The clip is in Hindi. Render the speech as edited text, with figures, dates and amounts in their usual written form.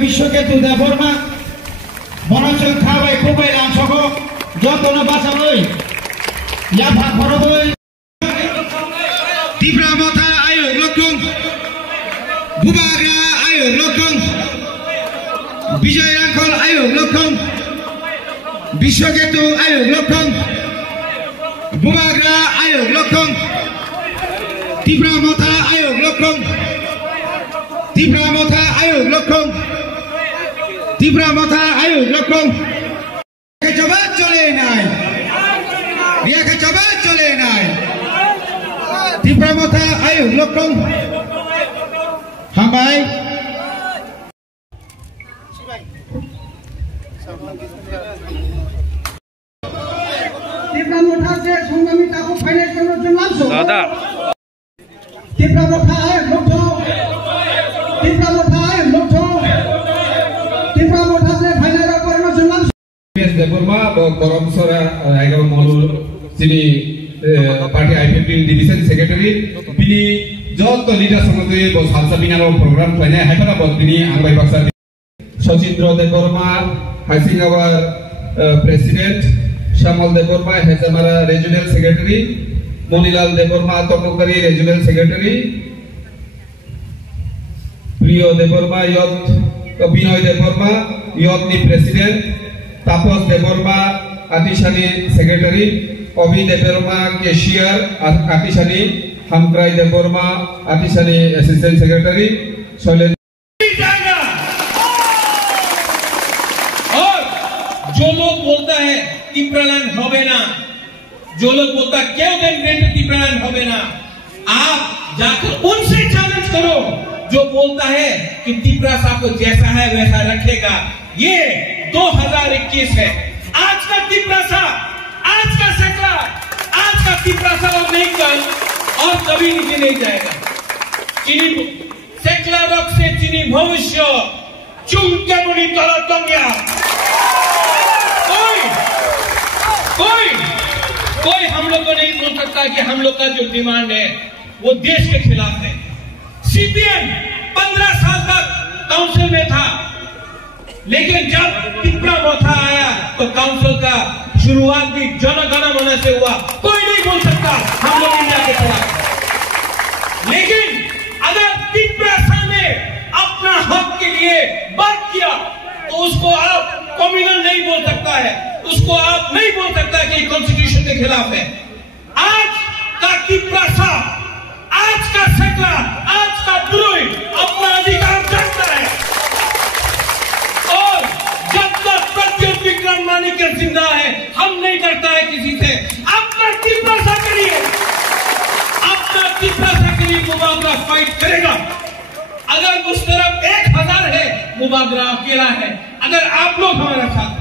विश्वके तुदाफोरमा बनाउँछन् खाबाई खुबै लान्छको जतन बाचाबै या फाफरबै तिब्रा मथा आयो लोकङ बुबाग्रा आयो लोकङ विजय राखल आयो लोकङ विश्वकेतु आयो लोकङ बुबाग्रा आयो लोकङ तिब्रा मथा आयो लोकङ तिब्रा मथा आयो लोकङ तिब्रा मथा आयो लोकङ coba চলে নাই রিয়াকে coba চলে নাই তিব্রা মথা আয়ো লোকং হামাই তিব্রা মথা যে সংগ্রামী তাকে ফাইনাল করার জন্য আসো দাদা তিব্রা মথা আয়ো লোকং তিব্রা মথা আয়ো লোকং তিব্রা মথা যে ফাইনাল করার জন্য Deborma Boromsora Agam Molu Sini Party IPP Division Secretary Bini John to leader Samantha was Halsabina program plan Hatana Botini and by Baksa Sochindro Deborma Hasing our President Shamal Deborma Hazamara Regional Secretary Monilal Deborma Tomokari Regional Secretary Priyo Deborma Yot Binoy Deborma Yotni President Tapos Deborma Atishani Secretary, Obi Deborma Cashier Atishani, Hamkrai Deborma Atishani Assistant Secretary, Solen. और जो लोग बोलता है तिब्रालैंड होवे ना, जो लोग बोलता है क्यों दिन तिब्रालैंड होवे ना, आप जाकर उनसे चैलेंज करो जो बोलता है कि तिब्रा को जैसा है वैसा रखेगा। ये 2021 है। आज का तिब्रासा, आज का सेकला, आज का तिब्रासा और नहीं कल और कभी नीचे नहीं जाएगा। चीनी सेकला रख से चीनी भविष्य चुन के मुनी तोला तंग्या। कोई हम लोग को नहीं बोल सकता कि हम लोग का जो डिमांड है वो देश के खिलाफ है। सीपीएम 15 साल तक काउंसिल में था, लेकिन जब तिब्रा मथा आया तो काउंसिल का शुरुआत भी जनगण मन से हुआ। कोई नहीं बोल सकता हम लोग इंडिया के खिलाफ। लेकिन अगर तिब्रा ने अपना हक के लिए बात किया तो उसको आप कम्युनल नहीं बोल सकता है, उसको आप नहीं बोल सकता कि कॉन्स्टिट्यूशन के खिलाफ है। आज का तिब्रा आज का सेकला, आज का द्रोही अपना अधिकार जानता है और जब तक प्रत्युत विक्रम मानिकर जिंदा है हम नहीं डरता है किसी से। अपना तिब्रा करिए, अपना तिब्रा करिए, मुबागरा फाइट करेगा। अगर उस तरफ 1000 है, मुबागरा अकेला है। अगर आप लोग हमारे साथ